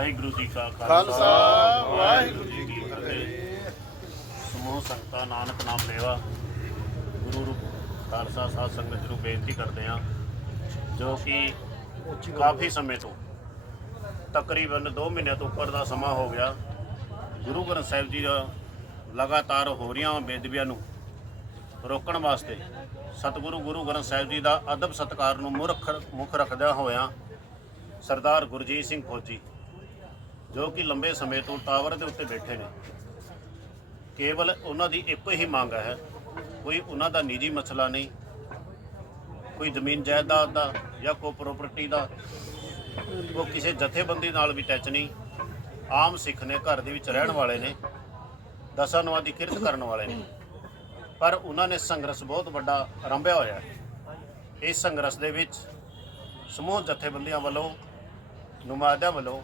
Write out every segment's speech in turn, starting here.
ਵਾਹਿਗੁਰੂ ਜੀ ਕਾ ਖਾਲਸਾ। ਵਾਹਿਗੁਰੂ ਜੀ ਕੀ ਫਤਿਹ। ਸਮੂਹ ਸੰਗਤਾਂ ਨਾਨਕ ਨਾਮ ਲੈਵਾ। ਗੁਰੂ ਰੂਪ ਖਾਲਸਾ ਸਾਧ ਸੰਗਤ ਨੂੰ ਬੇਨਤੀ ਕਰਦੇ ਹਾਂ ਜੋ ਕਿ ਕਾਫੀ ਸਮੇਂ ਤੋਂ ਤਕਰੀਬਨ 2 ਮਹੀਨਿਆਂ ਤੋਂ ਉੱਪਰ ਦਾ ਸਮਾਂ ਹੋ ਗਿਆ। ਗੁਰੂ ਗ੍ਰੰਥ ਸਾਹਿਬ ਜੀ ਦਾ ਲਗਾਤਾਰ ਹੋ ਰਹੀਆਂ ਬੇਦਬੀਆਂ ਨੂੰ ਰੋਕਣ ਵਾਸਤੇ ਸਤਿਗੁਰੂ ਗੁਰੂ ਗ੍ਰੰਥ ਸਾਹਿਬ ਜੀ ਦਾ ਅਦਬ ਸਤਕਾਰ ਨੂੰ ਮੁੱਖ ਰੱਖਦਿਆਂ ਹੋਇਆਂ ਸਰਦਾਰ ਗੁਰਜੀਤ ਸਿੰਘ ਫੌਜੀ ਜੋ ਕਿ ਲੰਬੇ ਸਮੇਂ ਤੋਂ ਟਾਵਰ ਦੇ ਉੱਤੇ ਬੈਠੇ ਨੇ। ਕੇਵਲ ਉਹਨਾਂ ਦੀ ਇੱਕੋ ਹੀ ਮੰਗ ਹੈ, ਕੋਈ ਉਹਨਾਂ ਦਾ ਨਿੱਜੀ ਮਸਲਾ ਨਹੀਂ, ਕੋਈ ਜ਼ਮੀਨ ਜਾਇਦਾਦ ਦਾ ਜਾਂ ਕੋਈ ਪ੍ਰਾਪਰਟੀ ਦਾ, ਉਹ ਕਿਸੇ ਜਥੇਬੰਦੀ ਨਾਲ ਵੀ ਟੱਚ ਨਹੀਂ, ਆਮ ਸਿੱਖ ਨੇ ਘਰ ਦੇ ਵਿੱਚ ਰਹਿਣ ਵਾਲੇ ਨੇ ਦਸਾਂ ਨਵਾਂ ਦੀ ਕਿਰਤ ਕਰਨ ਵਾਲੇ ਨੇ। ਪਰ ਉਹਨਾਂ ਨੇ ਸੰਘਰਸ਼ ਬਹੁਤ ਵੱਡਾ ਆਰੰਭਿਆ ਹੋਇਆ ਹੈ। ਇਸ ਸੰਘਰਸ਼ ਦੇ ਵਿੱਚ ਸਮੂਹ ਜਥੇਬੰਦੀਆਂ ਵੱਲੋਂ, ਨੁਮਾਇੰਦਿਆਂ ਵੱਲੋਂ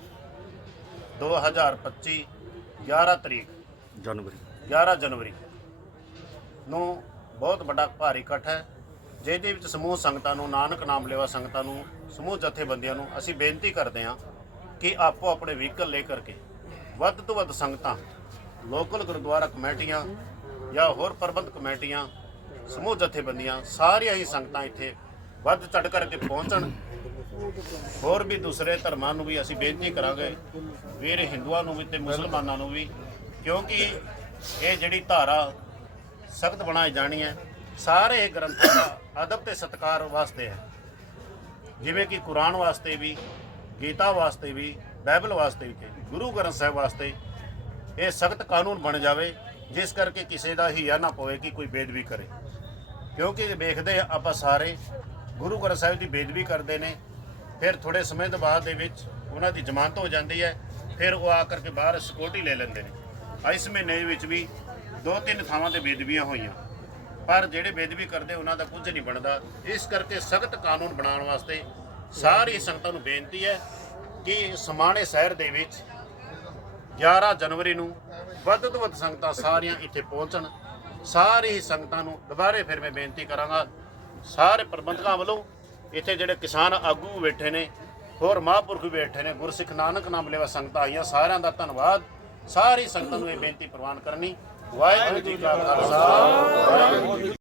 2025 11 ਤਰੀਕ। ਜਨਵਰੀ। 11 ਜਨਵਰੀ ਨੂੰ ਬਹੁਤ ਵੱਡਾ ਭਾਰੀ ਇਕੱਠ ਹੈ ਜਿਹਦੇ ਵਿੱਚ ਸਮੂਹ ਸੰਗਤਾਂ ਨੂੰ ਨਾਨਕ ਨਾਮ ਲੈਵਾ ਸੰਗਤਾਂ ਨੂੰ ਸਮੂਹ ਜਥੇਬੰਦੀਆਂ ਨੂੰ ਅਸੀਂ ਬੇਨਤੀ ਕਰਦੇ ਹਾਂ ਕਿ ਆਪੋ ਆਪਣੇ ਵਹੀਕਲ ਲੈ ਕਰਕੇ ਵੱਧ ਤੋਂ ਵੱਧ ਸੰਗਤਾਂ ਲੋਕਲ ਗੁਰਦੁਆਰਾ ਕਮੇਟੀਆਂ ਜਾਂ ਹੋਰ ਪ੍ਰਬੰਧ ਕਮੇਟੀਆਂ ਸਮੂਹ ਜਥੇਬੰਦੀਆਂ ਸਾਰੀਆਂ ਹੀ ਸੰਗਤਾਂ ਇੱਥੇ ਵੱਧ ਚੜ ਕਰਕੇ ਪਹੁੰਚਣ ਹੋਰ ਵੀ ਦੂਸਰੇ ਧਰਮਾਂ ਨੂੰ ਵੀ ਅਸੀਂ ਬੇਨਤੀ ਕਰਾਂਗੇ, ਵੀਰ ਹਿੰਦੂਆਂ ਨੂੰ ਵੀ ਤੇ ਮੁਸਲਮਾਨਾਂ ਨੂੰ ਵੀ, ਕਿਉਂਕਿ ਇਹ ਜਿਹੜੀ ਧਾਰਾ ਸਖਤ ਬਣਾਈ ਜਾਣੀ ਹੈ, ਸਾਰੇ ਗ੍ਰੰਥਾਂ ਦਾ ਅਦਬ ਤੇ ਸਤਕਾਰ ਵਾਸਤੇ ਹੈ। ਜਿਵੇਂ ਕਿ ਕੁਰਾਨ ਵਾਸਤੇ ਵੀ, ਗੀਤਾ ਵਾਸਤੇ ਵੀ, ਬਾਈਬਲ ਵਾਸਤੇ ਵੀ ਗੁਰੂ ਗ੍ਰੰਥ ਸਾਹਿਬ ਵਾਸਤੇ ਇਹ ਸਖਤ ਕਾਨੂੰਨ ਬਣ ਜਾਵੇ, ਜਿਸ ਕਰਕੇ ਕਿਸੇ ਦਾ ਹੀਆ ਨਾ ਪਵੇ ਕਿ ਕੋਈ ਬੇਦਬੀ ਕਰੇ। ਕਿਉਂਕਿ ਵੇਖਦੇ ਹਾਂ ਆਪਾਂ ਸਾਰੇ, ਗੁਰੂ ਗ੍ਰੰਥ ਸਾਹਿਬ ਦੀ ਬੇਦਬੀ ਕਰਦੇ ਨੇ ਫਿਰ ਥੋੜੇ ਸਮੇਂ ਤੋਂ ਬਾਅਦ ਦੇ ਵਿੱਚ ਉਹਨਾਂ ਦੀ ਜ਼ਮਾਨਤ ਹੋ ਜਾਂਦੀ ਹੈ, ਫਿਰ ਉਹ ਆ ਕਰਕੇ ਬਾਹਰ ਸਿਕਿਉਰਿਟੀ ਲੈ ਲੈਂਦੇ ਨੇ। ਇਸ ਮਹੀਨੇ ਵਿੱਚ ਵੀ ਦੋ ਤਿੰਨ ਥਾਵਾਂ ਤੇ ਬੇਦਬੀਆਂ ਹੋਈਆਂ। ਪਰ ਜਿਹੜੇ ਬੇਦਬੀ ਕਰਦੇ, ਉਹਨਾਂ ਦਾ ਕੁਝ ਨਹੀਂ ਬਣਦਾ। ਇਸ ਕਰਕੇ ਸਖਤ ਕਾਨੂੰਨ ਬਣਾਉਣ ਵਾਸਤੇ ਸਾਰੀ ਸੰਗਤਾਂ ਨੂੰ ਬੇਨਤੀ ਹੈ ਕਿ ਸਮਾਣੇ ਸ਼ਹਿਰ ਦੇ ਵਿੱਚ 11 ਜਨਵਰੀ ਨੂੰ ਵੱਧ ਤੋਂ ਵੱਧ ਸੰਗਤਾਂ ਸਾਰੀਆਂ ਇੱਥੇ ਪਹੁੰਚਣ। ਸਾਰੀ ਹੀ ਸੰਗਤਾਂ ਨੂੰ ਦੁਬਾਰੇ ਫਿਰ ਮੈਂ ਬੇਨਤੀ ਕਰਾਂਗਾ, ਸਾਰੇ ਪ੍ਰਬੰਧਕਾਂ ਵੱਲੋਂ ਇੱਥੇ ਜਿਹੜੇ ਕਿਸਾਨ ਆਗੂ ਬੈਠੇ ਨੇ, ਹੋਰ ਮਹਾਂਪੁਰਖ ਵੀ ਬੈਠੇ ਨੇ, ਗੁਰਸਿੱਖ ਨਾਨਕ ਨਾਮ ਲੈਵਾ ਸੰਗਤਾਂ ਆਈਆਂ, ਸਾਰਿਆਂ ਦਾ ਧੰਨਵਾਦ। ਸਾਰੀ ਸੰਗਤਾਂ ਨੂੰ ਇਹ ਬੇਨਤੀ ਪ੍ਰਵਾਨ ਕਰਨੀ। ਵਾਹਿਗੁਰੂ ਜੀ ਕਾ ਖਾਲਸਾ, ਵਾਹਿਗੁਰੂ ਜੀ